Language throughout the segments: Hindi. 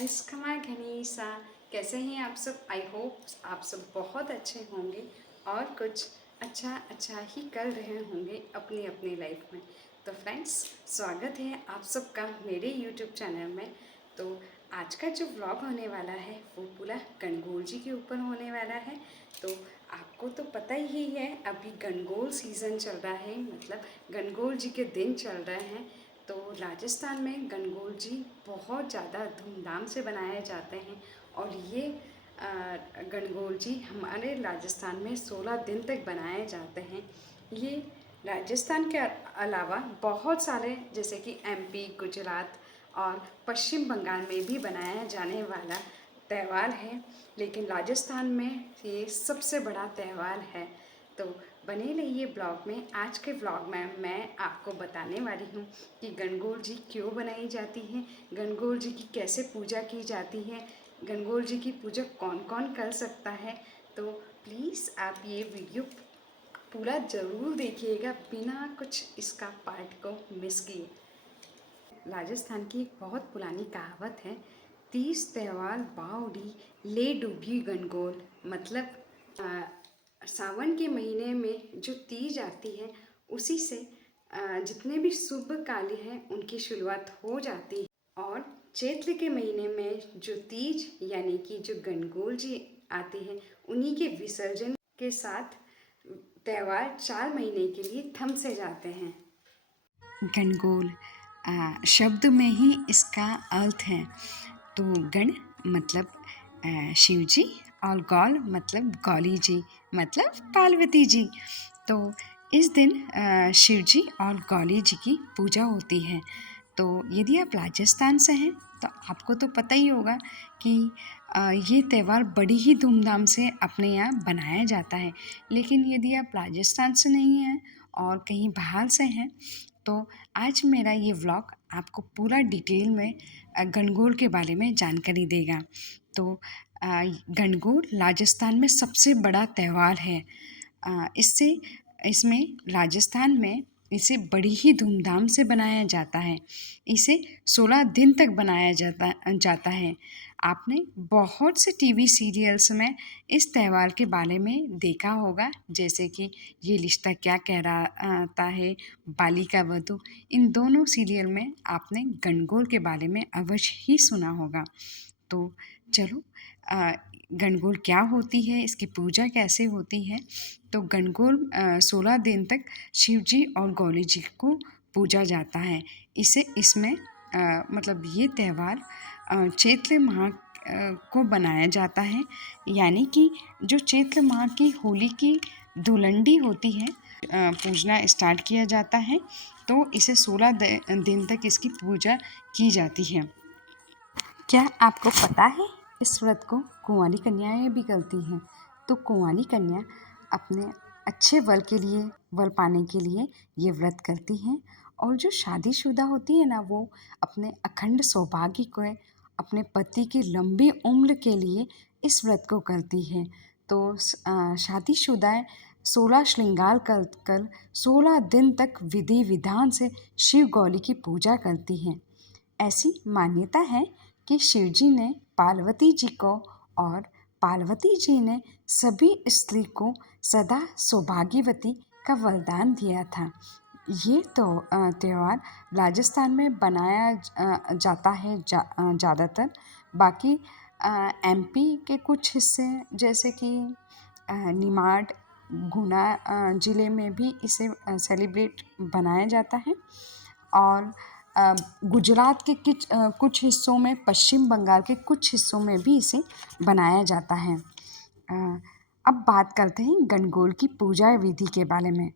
फ्रेंड्स, खमा घनीसा। कैसे हैं आप सब? आई होप आप सब बहुत अच्छे होंगे और कुछ अच्छा ही कर रहे होंगे अपनी अपनी लाइफ में। तो फ्रेंड्स, स्वागत है आप सबका मेरे यूट्यूब चैनल में। तो आज का जो व्लॉग होने वाला है वो पूरा गणगौर जी के ऊपर होने वाला है। तो आपको तो पता ही है, अभी गणगौर सीज़न चल रहा है, मतलब गणगौर जी के दिन चल रहे हैं। तो राजस्थान में गणगौर जी बहुत ज़्यादा धूमधाम से बनाए जाते हैं और ये गणगौर जी हमारे राजस्थान में 16 दिन तक बनाए जाते हैं। ये राजस्थान के अलावा बहुत सारे जैसे कि एमपी, गुजरात और पश्चिम बंगाल में भी बनाया जाने वाला त्यौहार है, लेकिन राजस्थान में ये सबसे बड़ा त्यौहार है। तो बने रहिए ब्लॉग में। आज के ब्लॉग में मैं आपको बताने वाली हूँ कि गणगौर जी क्यों बनाई जाती है, गणगौर जी की कैसे पूजा की जाती है, गणगौर जी की पूजा कौन कौन कर सकता है। तो प्लीज़ आप ये वीडियो पूरा ज़रूर देखिएगा बिना कुछ इसका पार्ट को मिस किए। राजस्थान की एक बहुत पुरानी कहावत है, 30 त्यौहार बावड़ी ले डूबी गणगौर। मतलब सावन के महीने में जो तीज आती है उसी से जितने भी शुभ कार्य हैं उनकी शुरुआत हो जाती है। और चैत्र के महीने में जो तीज यानी कि जो गणगौर जी आती हैं उन्हीं के विसर्जन के साथ त्यौहार 4 महीने के लिए थम से जाते हैं। गणगौर शब्द में ही इसका अर्थ है। तो गण मतलब शिव जी और गौल मतलब गौली जी मतलब पार्वती जी। तो इस दिन शिव जी और गौली जी की पूजा होती है। तो यदि आप राजस्थान से हैं तो आपको तो पता ही होगा कि ये त्यौहार बड़ी ही धूमधाम से अपने यहाँ बनाया जाता है। लेकिन यदि आप राजस्थान से नहीं हैं और कहीं बाहर से हैं तो आज मेरा ये व्लॉग आपको पूरा डिटेल में गणगौर के बारे में जानकारी देगा। तो गणगौर राजस्थान में सबसे बड़ा त्यौहार है। इसमें राजस्थान में इसे बड़ी ही धूमधाम से बनाया जाता है। इसे 16 दिन तक बनाया जाता है। आपने बहुत से टीवी सीरियल्स में इस त्यौहार के बारे में देखा होगा, जैसे कि ये रिश्ता क्या कहलाता है, बालिका वधू। इन दोनों सीरियल में आपने गणगौर के बारे में अवश्य ही सुना होगा। तो चलो गणगौर क्या होती है, इसकी पूजा कैसे होती है। तो गणगौर 16 दिन तक शिव जी और गौरी जी को पूजा जाता है। इसमें मतलब ये त्यौहार चैत्र माह को बनाया जाता है। यानी कि जो चैत्र माह की होली की धुलंडी होती है, पूजना स्टार्ट किया जाता है। तो इसे 16 दिन तक इसकी पूजा की जाती है। क्या आपको पता है इस व्रत को कुंवारी कन्याएं भी करती हैं। तो कुंवारी कन्या अपने अच्छे वर पाने के लिए ये व्रत करती हैं। और जो शादीशुदा होती है ना, वो अपने अखंड सौभाग्य को, अपने पति की लंबी उम्र के लिए इस व्रत को करती है। तो शादीशुदाएं 16 श्रृंगार कर 16 दिन तक विधि विधान से शिव गौरी की पूजा करती हैं। ऐसी मान्यता है कि शिवजी ने पार्वती जी को और पार्वती जी ने सभी स्त्री को सदा सौभाग्यवती का वरदान दिया था। ये तो त्यौहार राजस्थान में बनाया जाता है ज़्यादातर। बाकी एमपी के कुछ हिस्से जैसे कि निमाड़, गुना ज़िले में भी इसे सेलिब्रेट बनाया जाता है। और गुजरात के कुछ हिस्सों में, पश्चिम बंगाल के कुछ हिस्सों में भी इसे बनाया जाता है। अब बात करते हैं गणगौर की पूजा विधि के बारे में।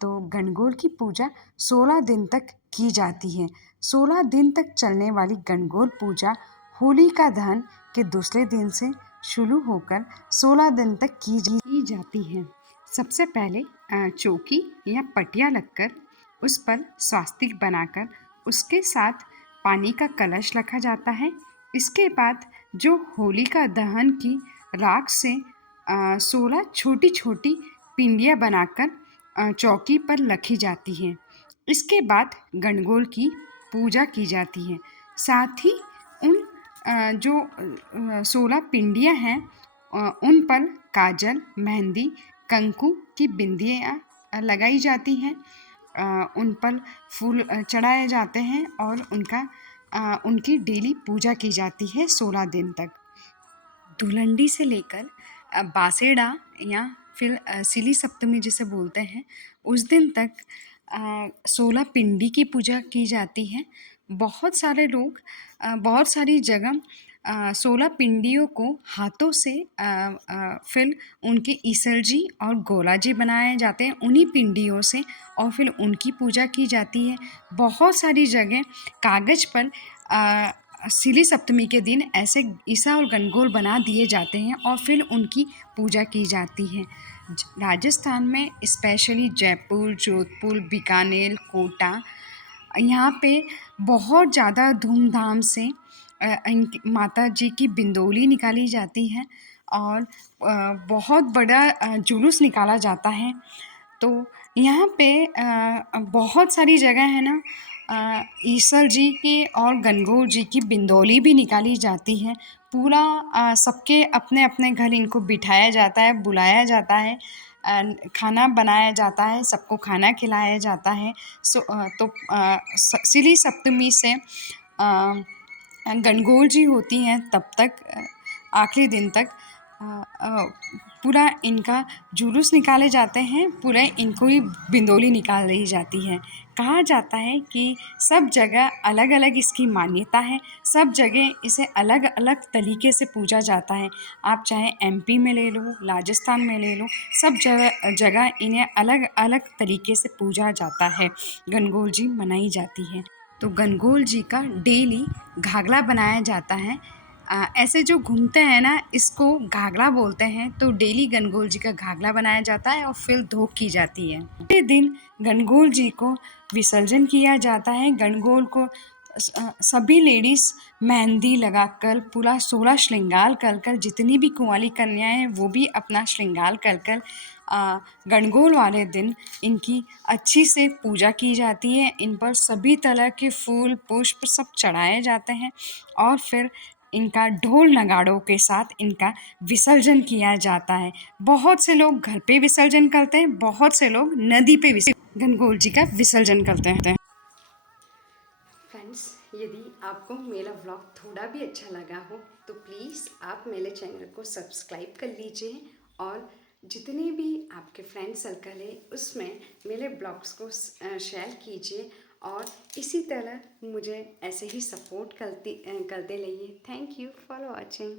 तो गणगौर की पूजा 16 दिन तक की जाती है। 16 दिन तक चलने वाली गणगौर पूजा होलिका दहन के दूसरे दिन से शुरू होकर 16 दिन तक की जाती है। सबसे पहले चौकी या पटिया लगकर उस पर स्वास्तिक बनाकर उसके साथ पानी का कलश रखा जाता है। इसके बाद जो होलिका दहन की राख से 16 छोटी छोटी पिंडियाँ बनाकर चौकी पर रखी जाती हैं। इसके बाद गणगौर की पूजा की जाती है। साथ ही उन जो 16 पिंडियाँ हैं उन पर काजल, मेहंदी, कंकु की बिंदियाँ लगाई जाती हैं। उन पर फूल चढ़ाए जाते हैं और उनकी डेली पूजा की जाती है 16 दिन तक। धुलंडी से लेकर बासेड़ा या फिर सिली सप्तमी जिसे बोलते हैं, उस दिन तक 16 पिंडी की पूजा की जाती है। बहुत सारे लोग बहुत सारी जगह 16 पिंडियों को हाथों से फिर उनके ईसर और गोला जी बनाए जाते हैं उन्हीं पिंडियों से, और फिर उनकी पूजा की जाती है। बहुत सारी जगह कागज़ पर सिली सप्तमी के दिन ऐसे ईसा और गणगौर बना दिए जाते हैं और फिर उनकी पूजा की जाती है। राजस्थान में स्पेशली जयपुर, जोधपुर, बीकानेर, कोटा, यहाँ पे बहुत ज़्यादा धूमधाम से माता जी की बिंदोली निकाली जाती है और बहुत बड़ा जुलूस निकाला जाता है। तो यहाँ पे बहुत सारी जगह है ना, ईश्वर जी की और गणगौर जी की बिंदोली भी निकाली जाती है। पूरा सबके अपने अपने घर इनको बिठाया जाता है, बुलाया जाता है, खाना बनाया जाता है, सबको खाना खिलाया जाता है। तो सिली सप्तमी से गणगौर जी होती हैं तब तक आखिरी दिन तक पूरा इनका जुलूस निकाले जाते हैं, पूरा इनको ही बिंदोली निकाल रही जाती है। कहा जाता है कि सब जगह अलग अलग इसकी मान्यता है, सब जगह इसे अलग अलग तरीके से पूजा जाता है। आप चाहे एमपी में ले लो, राजस्थान में ले लो, सब जगह जगह इन्हें अलग अलग तरीके से पूजा जाता है, गणगौर जी मनाई जाती है। तो गणगौर जी का डेली घाघरा बनाया जाता है। ऐसे जो घूमते हैं ना, इसको घाघरा बोलते हैं। तो डेली गणगौर जी का घाघरा बनाया जाता है और फिर धोख की जाती है। अगले दिन गणगौर जी को विसर्जन किया जाता है। गणगौर को सभी लेडीज़ मेहंदी लगाकर पूरा 16 श्रृंगार कर कर, जितनी भी कुंवारी कन्याएं हैं वो भी अपना श्रृंगार कर कर गणगौर वाले दिन इनकी अच्छी से पूजा की जाती है। इन पर सभी तरह के फूल पुष्प सब चढ़ाए जाते हैं और फिर इनका ढोल नगाड़ों के साथ इनका विसर्जन किया जाता है। बहुत से लोग घर पे विसर्जन करते हैं, बहुत से लोग नदी पे गणगौर जी का विसर्जन करते हैं। फ्रेंड्स, यदि आपको मेरा व्लॉग थोड़ा भी अच्छा लगा हो तो प्लीज़ आप मेरे चैनल को सब्सक्राइब कर लीजिए और जितने भी आपके फ्रेंड सर्कल है उसमें मेरे ब्लॉग्स को शेयर कीजिए और इसी तरह मुझे ऐसे ही सपोर्ट करते रहिए। Thank you for watching.